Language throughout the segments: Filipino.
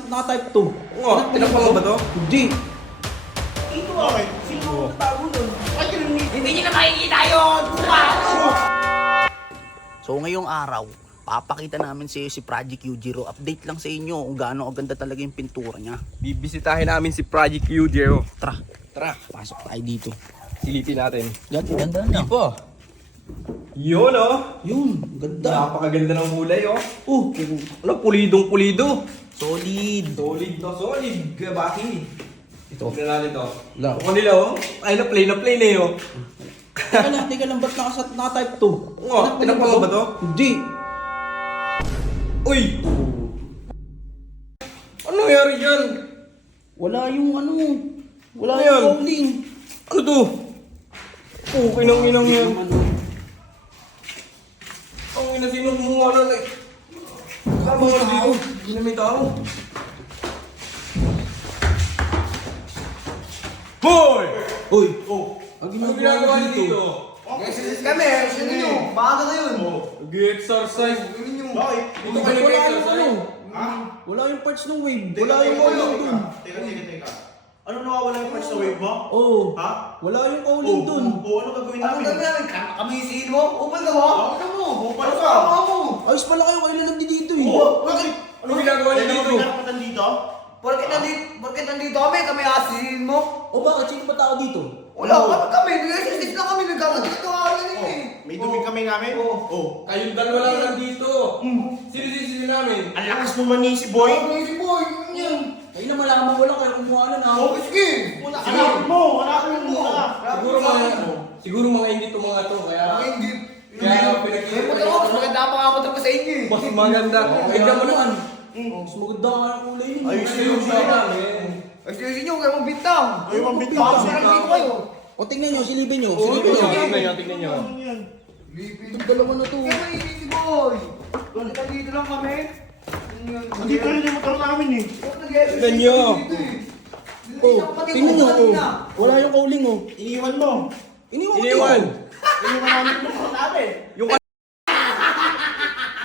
naka-type 2. Oo, tinapang mo ba to? Hindi. Ito ah. Sino ang nagtago nun? Hindi nyo na makikita yun! So ngayong araw, papakita namin sa iyo si Project Yujiro. Update lang sa inyo kung gaano kaganda talaga yung pintura niya. Bibisitahin namin si Project Yujiro. Tara, Tara, pasok tayo dito. silipin natin. Ganda na. Pa. Yun oh. Yun, ganda. Napakaganda ng kulay oh. Oh, Ano, pulidong pulido. Solid. Solid na solid. Gabaki. Ito. Tignan natin to. Lang. Mukha nila oh. Ay, na plain eh oh. teka lang, ba't naka-type 2? Oo, tinapang mo ba to? Hindi. Uy! Ano nangyari dyan? Wala yung wala Ano yung yan? cowling. Ano to? Oh, kinang-inang yan. Ang ina, sino kumuha na like... Ano nga dito? Hindi na may tao. Hoy! Uy, Oh! ang Ano ginagawa niyo dito? Kami, sino nyo? Maaga ngayon. Nag-exercise. Bakit? Dito kayo wala yung nag-exercise? wala yung parts ng wave. Wala yung cowling dun. Teka. Ano nawawala yung parts sa wave mo? Oo. Ha? Wala yung cowling dun. Ano gagawin Ano namin? gagawin namin? Kami isiin mo? Upal ka ba? Ano mo? Upal ka. Ano mo? Ayos pala kayo, kayo lang dito eh. Bakit? Ano ginagawa niyo Dito? dito? Karapatan dito? Porket nandito kami, kami asiin mo? O bakit? Sino ba tao dito? Wala kami, nag-exercise lang kami, nagkakadito kami eh. May dumi kami namin? Oh. Kayong dalawa lang nandito. Sino namin? Ang lakas mo manisi, boy. Easy boy, yun. Ayun na malaman ko lang kayo kumuha na na. Oh, sige. Hanapin mo muna. Siguro mga hindi to mga to, kaya... Hindi. Kaya Mas maganda pa nga mo sa inyo eh. Mas maganda. Tignan mo naman. Mas maganda nga yung kulay niyo. Ayos Kasi yung Exercise nyo, kayo magbintang. Ay, mambintang. Tapos parang dito kayo. O tingnan nyo, silipin nyo. Tignan nyo. Itong dalawa na to. Kaya easy boy. Porket nandito lang kami. Hindi ka rin yung motor namin eh. Tignan nyo. Oh, tingnan nyo. Oh. Wala yung cowling oh. Iniwan mo. Iniwan ko Iniwan. Iniwan namin yung motor namin. Yung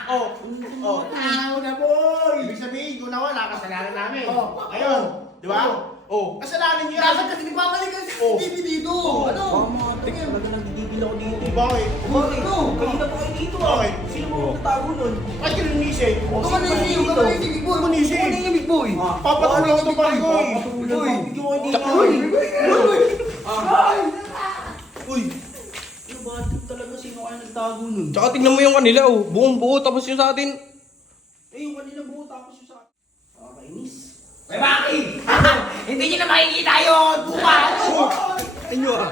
Tao na, boy! Ibig sabihin, wala, kasalanan namin. Ayun, di ba? Kasalanan niyo. Dapat kasi nagpapalik ka sa TV dito. Ano? Tingnan, talaga nagdidibil ako dito. Bakit? Bakit no? Kanina pa kayo dito ah. Bakit? Sino mo nagtago nun? Bakit ka nanisi? Huwag ka na yung big boy. Manisi. Huwag ka na yung big boy. Papatulong ko pa rin ko eh. Uy! Bigyan ko kayo dito. Uy! Ano ba? Talaga sino kaya nagtago nun? Tsaka tignan mo yung kanila oh. Buong buo tapos yung sa atin. Eh, yung kanina buo tapos yung sa... Nakakainis. May bakit? Hindi nyo na makikita yun! Bukas! Inyo ah.